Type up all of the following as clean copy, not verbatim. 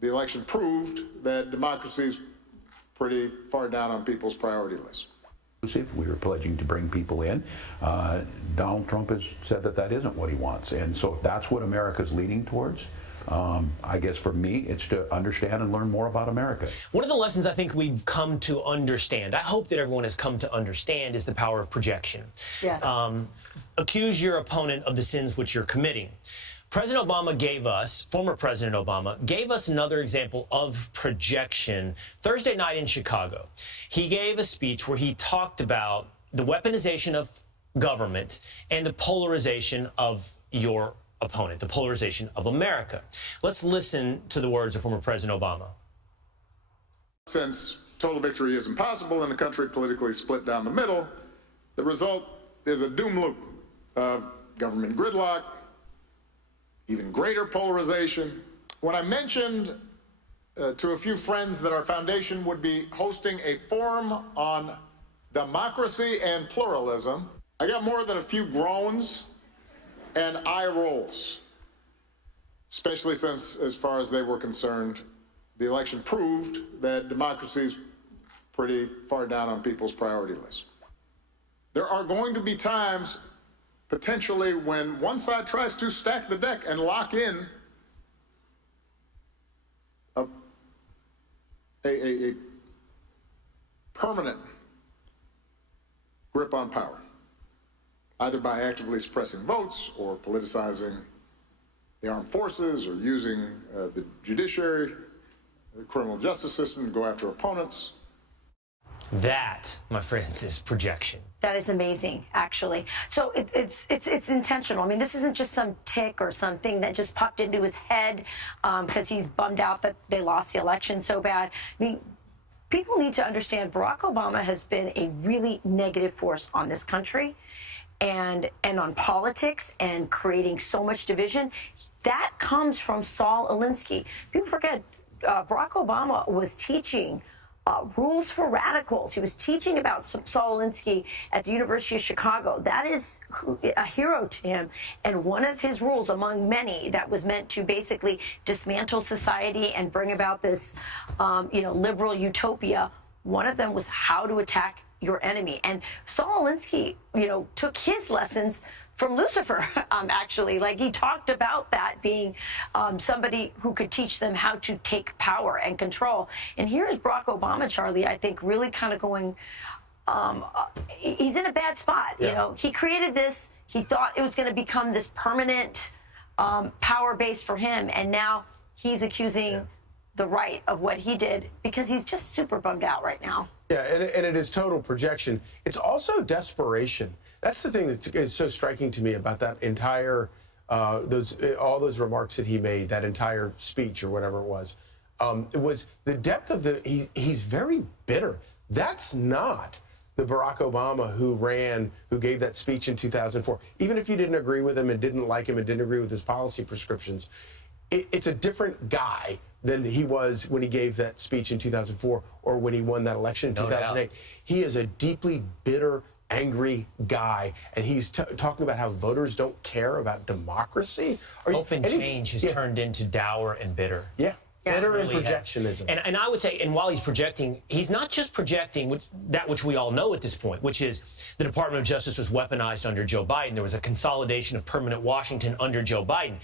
The election proved that democracy is pretty far down on people's priority list. We were pledging to bring people in. Donald Trump has said that that isn't what he wants. And so if that's what America's leaning towards, I guess for me, it's to understand and learn more about America. One of the lessons I think we've come to understand, I hope that everyone has come to understand, is the power of projection. Yes. Accuse your opponent of the sins which you're committing. President Obama gave us, former President Obama, gave us another example of projection Thursday night in Chicago. He gave a speech where he talked about the weaponization of government and the polarization of your opponent, the polarization of America. Let's listen to the words of former President Obama. Since total victory is impossible in a country politically split down the middle, the result is a doom loop of government gridlock, even greater polarization. When I mentioned to a few friends that our foundation would be hosting a forum on democracy and pluralism, I got more than a few groans and eye rolls, especially since, as far as they were concerned, the election proved that democracy is pretty far down on people's priority list. There are going to be times potentially when one side tries to stack the deck and lock in a permanent grip on power, either by actively suppressing votes or politicizing the armed forces or using the judiciary, the criminal justice system to go after opponents. That, my friends, is projection. That is amazing, actually. So it's intentional. I mean, this isn't just some tick or something that just popped into his head because he's bummed out that they lost the election so bad. I mean, people need to understand Barack Obama has been a really negative force on this country and on politics and creating so much division. That comes from Saul Alinsky. People forget Barack Obama was teaching rules for radicals. He was teaching about Saul Alinsky at the University of Chicago. That is a hero to him. And one of his rules, among many, that was meant to basically dismantle society and bring about this, liberal utopia, one of them was how to attack your enemy. And Saul Alinsky, took his lessons from Lucifer, actually. Like, he talked about that being somebody who could teach them how to take power and control. And here's Barack Obama, Charlie, I think, really kind of going, he's in a bad spot. Yeah. He created this. He thought it was going to become this permanent power base for him. And now he's accusing the right of what he did because he's just super bummed out right now. Yeah, and it is total projection. It's also desperation. That's the thing that is so striking to me about that entire, all those remarks that he made, that entire speech or whatever it was the depth of he's very bitter. That's not the Barack Obama who gave that speech in 2004. Even if you didn't agree with him and didn't like him and didn't agree with his policy prescriptions, it's a different guy than he was when he gave that speech in 2004 or when he won that election in 2008. He is a deeply bitter, angry guy, and he's talking about how voters don't care about democracy. Hope and change has turned into dour and bitter. Yeah. Bitter Really and projectionism. And I would say, and while he's projecting, he's not just projecting that which we all know at this point, which is the Department of Justice was weaponized under Joe Biden. There was a consolidation of permanent Washington under Joe Biden.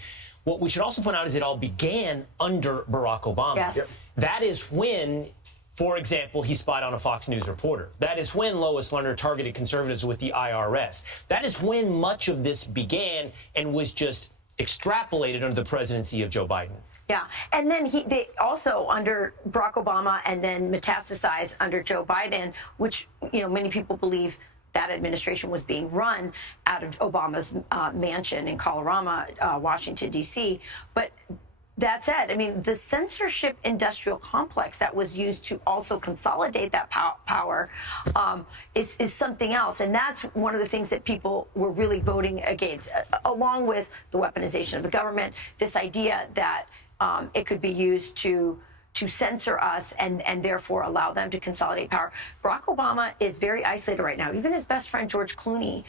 What we should also point out is it all began under Barack Obama. Yes. Yep. That is when, for example, he spied on a Fox News reporter. That is when Lois Lerner targeted conservatives with the IRS. That is when much of this began and was just extrapolated under the presidency of Joe Biden. Yeah, and then they also under Barack Obama and then metastasized under Joe Biden, which many people believe that administration was being run out of Obama's mansion in Colorado, Washington, D.C. But that said, I mean, the censorship industrial complex that was used to also consolidate that power is something else. And that's one of the things that people were really voting against, along with the weaponization of the government, this idea that it could be used to censor us and therefore allow them to consolidate power. Barack Obama is very isolated right now. Even his best friend, George Clooney,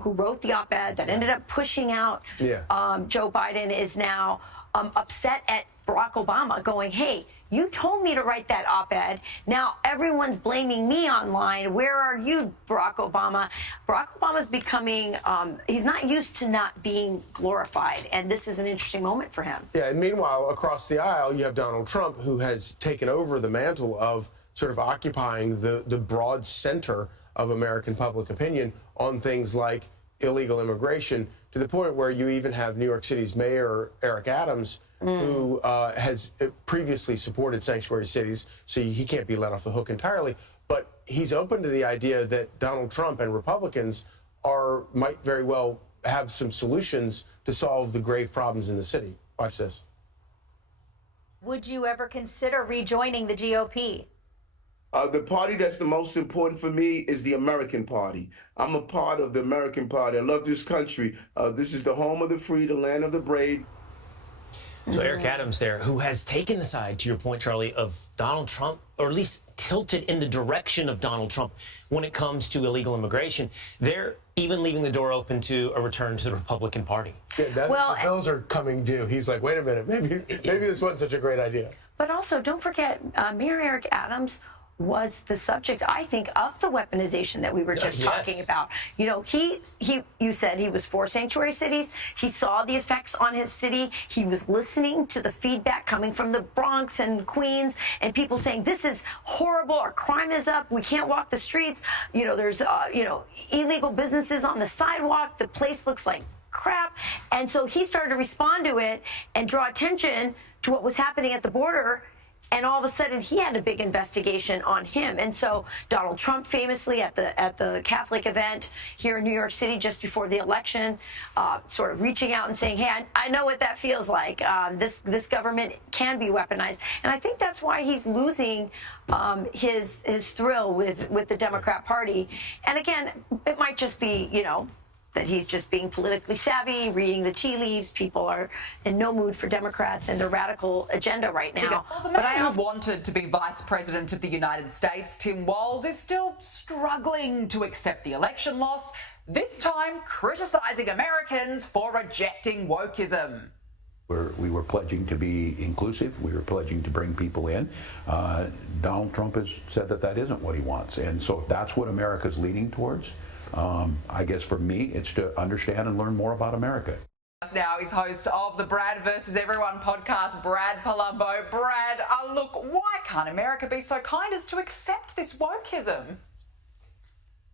who wrote the op-ed that ended up pushing out Joe Biden, is now upset at Barack Obama going, hey, you told me to write that op-ed. Now everyone's blaming me online. Where are you, Barack Obama? Barack Obama's becoming, he's not used to not being glorified. And this is an interesting moment for him. Yeah, and meanwhile, across the aisle, you have Donald Trump, who has taken over the mantle of sort of occupying the broad center of American public opinion on things like illegal immigration, to the point where you even have New York City's Mayor Eric Adams, who has previously supported sanctuary cities, so he can't be let off the hook entirely. But he's open to the idea that Donald Trump and Republicans might very well have some solutions to solve the grave problems in the city. Watch this. Would you ever consider rejoining the GOP? The party that's the most important for me is the American Party. I'm a part of the American Party. I love this country. This is the home of the free, the land of the brave. So Eric Adams there, who has taken the side, to your point, Charlie, of Donald Trump, or at least tilted in the direction of Donald Trump when it comes to illegal immigration. They're even leaving the door open to a return to the Republican Party. Yeah, the bills are coming due. He's like, wait a minute, maybe this wasn't such a great idea. But also, don't forget, Mayor Eric Adams was the subject, I think, of the weaponization that we were just talking about. You know, you said he was for sanctuary cities. He saw the effects on his city. He was listening to the feedback coming from the Bronx and Queens, and people saying, this is horrible, our crime is up, we can't walk the streets. You know, there's, illegal businesses on the sidewalk, the place looks like crap. And so he started to respond to it and draw attention to what was happening at the border. And all of a sudden, he had a big investigation on him. And so Donald Trump famously at the Catholic event here in New York City just before the election, sort of reaching out and saying, hey, I know what that feels like. This government can be weaponized. And I think that's why he's losing his thrill with the Democrat Party. And again, it might just be, that he's just being politically savvy, reading the tea leaves. People are in no mood for Democrats and their radical agenda right now. Well, the man who wanted to be Vice President of the United States, Tim Walz, is still struggling to accept the election loss, this time criticising Americans for rejecting wokeism. We were pledging to be inclusive. We were pledging to bring people in. Donald Trump has said that isn't what he wants. And so if that's what America's leaning towards, I guess for me, it's to understand and learn more about America. Now he's host of the Brad versus Everyone podcast, Brad Palumbo. Brad, look, why can't America be so kind as to accept this wokeism?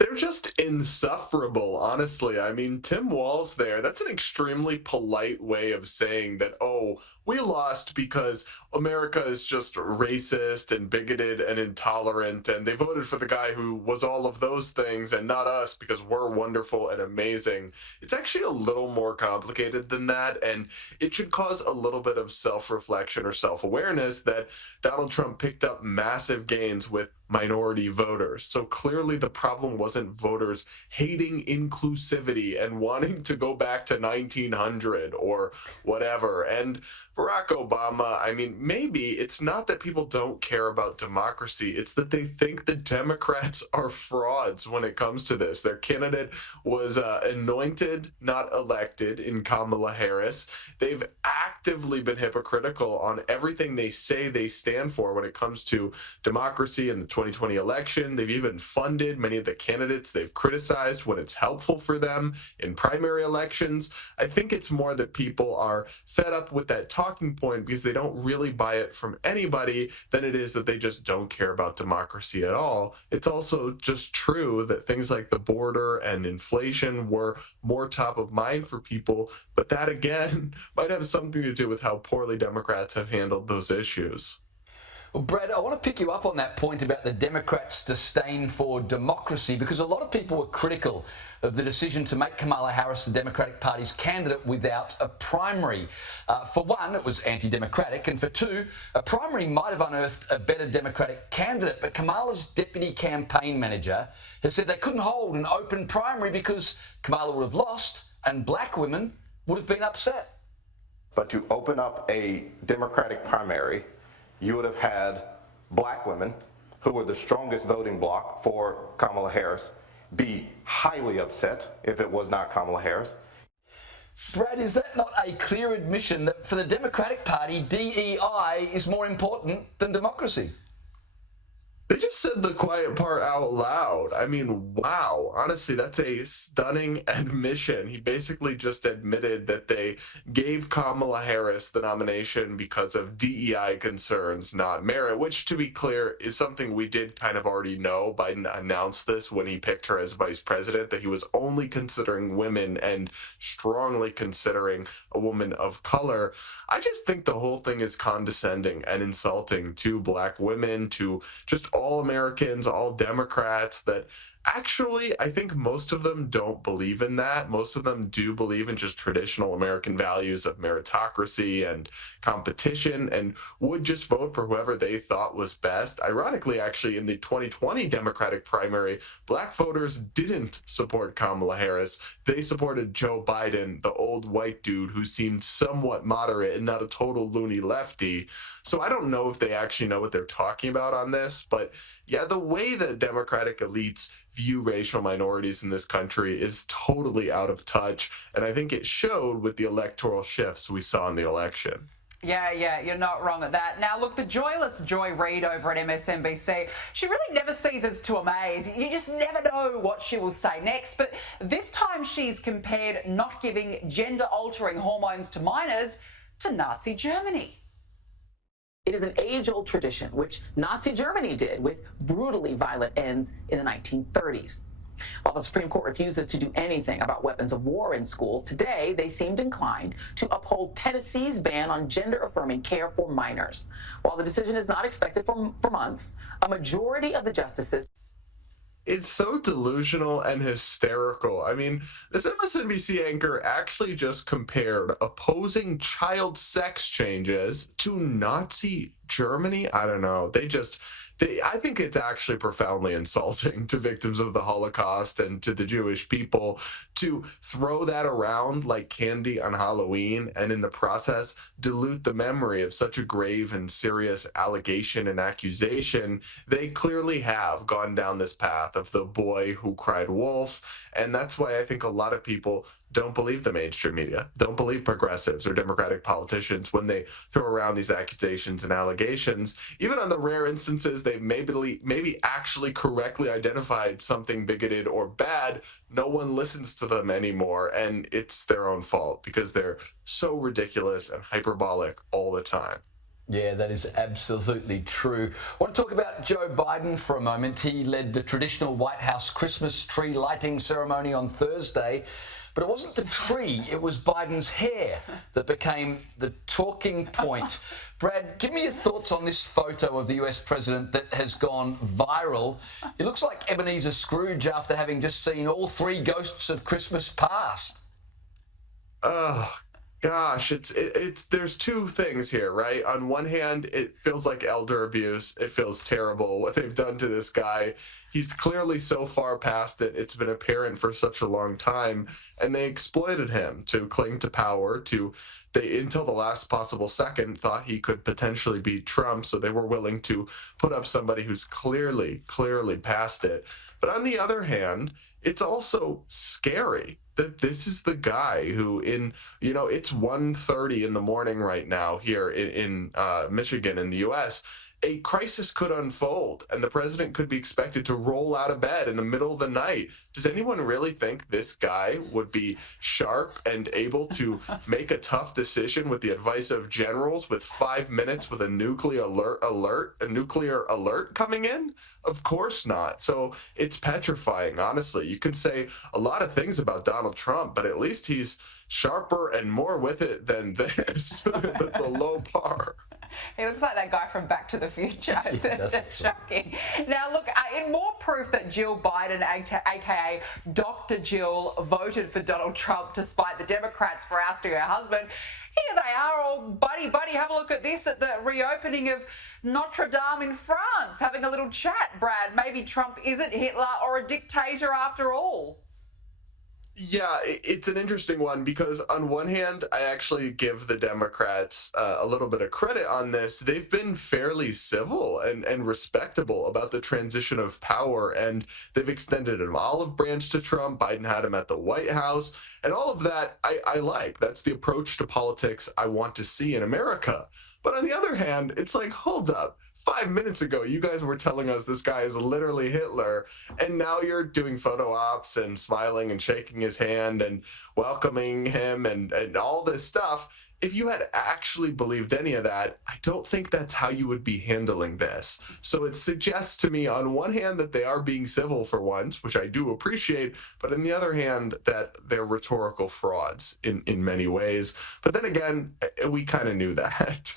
They're just insufferable, honestly. I mean, Tim Walz there, that's an extremely polite way of saying that, oh, we lost because America is just racist and bigoted and intolerant, and they voted for the guy who was all of those things and not us because we're wonderful and amazing. It's actually a little more complicated than that, and it should cause a little bit of self-reflection or self-awareness that Donald Trump picked up massive gains with minority voters. So clearly the problem wasn't voters hating inclusivity and wanting to go back to 1900 or whatever. And Barack Obama, I mean, maybe it's not that people don't care about democracy, it's that they think the Democrats are frauds when it comes to this. Their candidate was anointed, not elected, in Kamala Harris. They've actively been hypocritical on everything they say they stand for when it comes to democracy and the 2020 election. They've even funded many of the candidates they've criticized when it's helpful for them in primary elections. I think it's more that people are fed up with that talking point because they don't really buy it from anybody than it is that they just don't care about democracy at all. It's also just true that things like the border and inflation were more top of mind for people, but that again might have something to do with how poorly Democrats have handled those issues. Well, Brad, I want to pick you up on that point about the Democrats' disdain for democracy, because a lot of people were critical of the decision to make Kamala Harris the Democratic Party's candidate without a primary. For one, it was anti-democratic, and for two, a primary might have unearthed a better Democratic candidate, but Kamala's deputy campaign manager has said they couldn't hold an open primary because Kamala would have lost and black women would have been upset. But to open up a Democratic primary, you would have had black women, who were the strongest voting bloc for Kamala Harris, be highly upset if it was not Kamala Harris. Brad, is that not a clear admission that for the Democratic Party, DEI is more important than democracy? They just said the quiet part out loud. I mean, wow. Honestly, that's a stunning admission. He basically just admitted that they gave Kamala Harris the nomination because of DEI concerns, not merit, which, to be clear, is something we did kind of already know. Biden announced this when he picked her as vice president, that he was only considering women and strongly considering a woman of color. I just think the whole thing is condescending and insulting to black women, to just all Americans, all Democrats, that actually, I think most of them don't believe in that. Most of them do believe in just traditional American values of meritocracy and competition and would just vote for whoever they thought was best. Ironically, actually, in the 2020 Democratic primary, black voters didn't support Kamala Harris. They supported Joe Biden, the old white dude who seemed somewhat moderate and not a total loony lefty. So I don't know if they actually know what they're talking about on this, but yeah, the way that Democratic elites view racial minorities in this country is totally out of touch, and I think it showed with the electoral shifts we saw in the election. Yeah, you're not wrong at that. Now, look, the joyless Joy Reid over at MSNBC, she really never ceases to amaze. You just never know what she will say next, but this time she's compared not giving gender-altering hormones to minors to Nazi Germany. It is an age-old tradition, which Nazi Germany did with brutally violent ends in the 1930s. While the Supreme Court refuses to do anything about weapons of war in schools, today they seemed inclined to uphold Tennessee's ban on gender-affirming care for minors. While the decision is not expected for months, a majority of the justices... It's so delusional and hysterical. I mean, this MSNBC anchor actually just compared opposing child sex changes to Nazi Germany. I don't know. I think it's actually profoundly insulting to victims of the Holocaust and to the Jewish people to throw that around like candy on Halloween and in the process dilute the memory of such a grave and serious allegation and accusation. They clearly have gone down this path of the boy who cried wolf, and that's why I think a lot of people don't believe the mainstream media, don't believe progressives or Democratic politicians when they throw around these accusations and allegations. Even on the rare instances they've maybe actually correctly identified something bigoted or bad, no one listens to them anymore, and it's their own fault because they're so ridiculous and hyperbolic all the time. Yeah, that is absolutely true. I want to talk about Joe Biden for a moment. He led the traditional White House Christmas tree lighting ceremony on Thursday. But it wasn't the tree, it was Biden's hair that became the talking point. Brad, give me your thoughts on this photo of the US president that has gone viral. It looks like Ebenezer Scrooge after having just seen all three ghosts of Christmas past. Oh, gosh, there's two things here, right? On one hand, it feels like elder abuse. It feels terrible what they've done to this guy. He's clearly so far past it. It's been apparent for such a long time, and they exploited him to cling to power. They, until the last possible second, thought he could potentially beat Trump, so they were willing to put up somebody who's clearly past it. But on the other hand, it's also scary that this is the guy who it's 1:30 in the morning right now here in Michigan in the U.S., a crisis could unfold and the president could be expected to roll out of bed in the middle of the night. Does anyone really think this guy would be sharp and able to make a tough decision with the advice of generals with 5 minutes with a nuclear alert coming in? Of course not. So it's petrifying, honestly. You can say a lot of things about Donald Trump, but at least he's sharper and more with it than this. That's a low bar. He looks like that guy from Back to the Future. It's just shocking. Now, look, in more proof that Jill Biden, a.k.a. Dr. Jill, voted for Donald Trump despite the Democrats for ousting her husband, here they are all buddy. Have a look at this at the reopening of Notre Dame in France, having a little chat, Brad. Maybe Trump isn't Hitler or a dictator after all. Yeah, it's an interesting one because on one hand, I actually give the Democrats a little bit of credit on this. They've been fairly civil and respectable about the transition of power, and they've extended an olive branch to Trump. Biden had him at the White House, and all of that I like. That's the approach to politics I want to see in America. But on the other hand, it's like, hold up. 5 minutes ago, you guys were telling us this guy is literally Hitler, and now you're doing photo ops and smiling and shaking his hand and welcoming him and all this stuff. If you had actually believed any of that, I don't think that's how you would be handling this. So it suggests to me, on one hand, that they are being civil for once, which I do appreciate, but on the other hand, that they're rhetorical frauds in many ways. But then again, we kind of knew that.